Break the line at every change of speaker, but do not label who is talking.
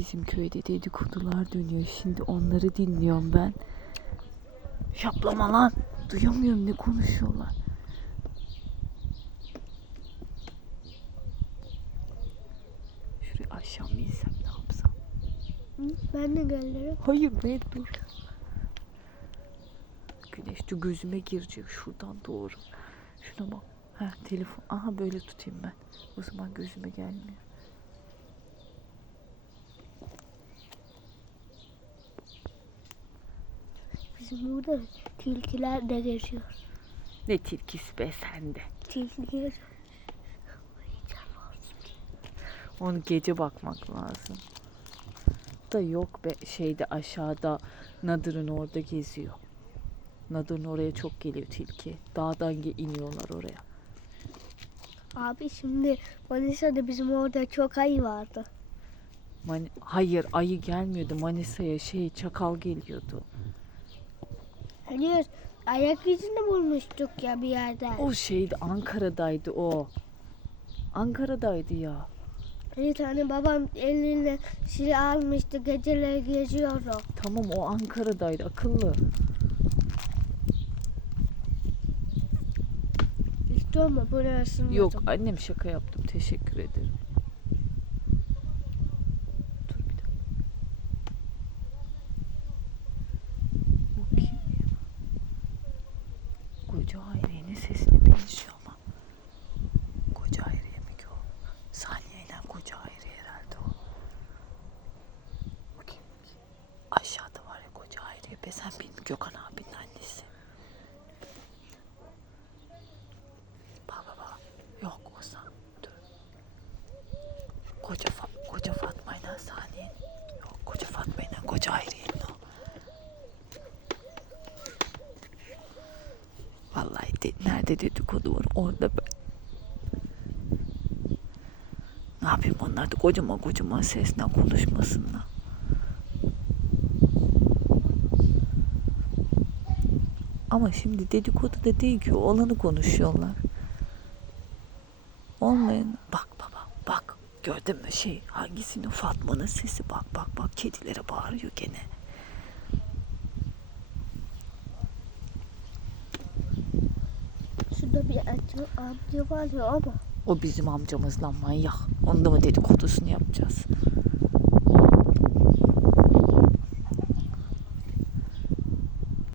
Bizim köyde dedikodular dönüyor. Şimdi onları dinliyorum ben. Şaplama lan. Duyamıyorum ne konuşuyorlar. Şuraya aşağı mı insem ne yapsam?
Ben de gelirim.
Hayır ne dur. Güneş de gözüme girecek şuradan doğru. Şuna bak. Ha telefon. Aha böyle tutayım ben. O zaman gözüme gelmiyor.
Bizim burada tilkiler de geziyor.
Ne tilkisi be sende.
Tilkiler.
Onu gece bakmak lazım. Da yok be şeyde aşağıda Nadır'ın orada geziyor. Nadır'ın oraya çok geliyor tilki. Dağdan ge- iniyorlar oraya.
Abi şimdi Manisa'da bizim orada çok ayı vardı.
Mani- Hayır ayı gelmiyordu. Manisa'ya şey çakal geliyordu.
Hayır ayak izini bulmuştuk ya bir yerden.
O şeydi Ankara'daydı o. Ankara'daydı ya.
Bir tane babam eline silah almıştı geceleri geziyordu.
Tamam o Ankara'daydı akıllı.
İstiyor mu burasını?
Yok annem şaka yaptım teşekkür ederim. Dur bir dakika. O kim ya? Koca Hayriye'nin sesine benziyor ama. Koca Hayriye mi ki o? Saniye ile Koca Hayriye herhalde o. Ki? Aşağıda var ya Koca Hayriye. Be sen benim Gökhan abinin annesi. Bak bak. Yok o sen. Dur. Koca, koca Fatma ile Saniye. Yok koca Fatma ile koca Hayriye'nin o. Vallahi de, nerede dedikodu var orada ben. Ne yapayım onlar da kocaman kocaman sesle konuşmasınlar. Ama şimdi dedikodu da değil ki olanı konuşuyorlar. Olmayan bak baba bak gördün mü şey hangisinin Fatma'nın sesi bak bak bak kedilere bağırıyor gene.
Şurada bir amca, var ya ama.
O bizim amcamız lan manyak. Onda mı dedikodusunu yapacağız?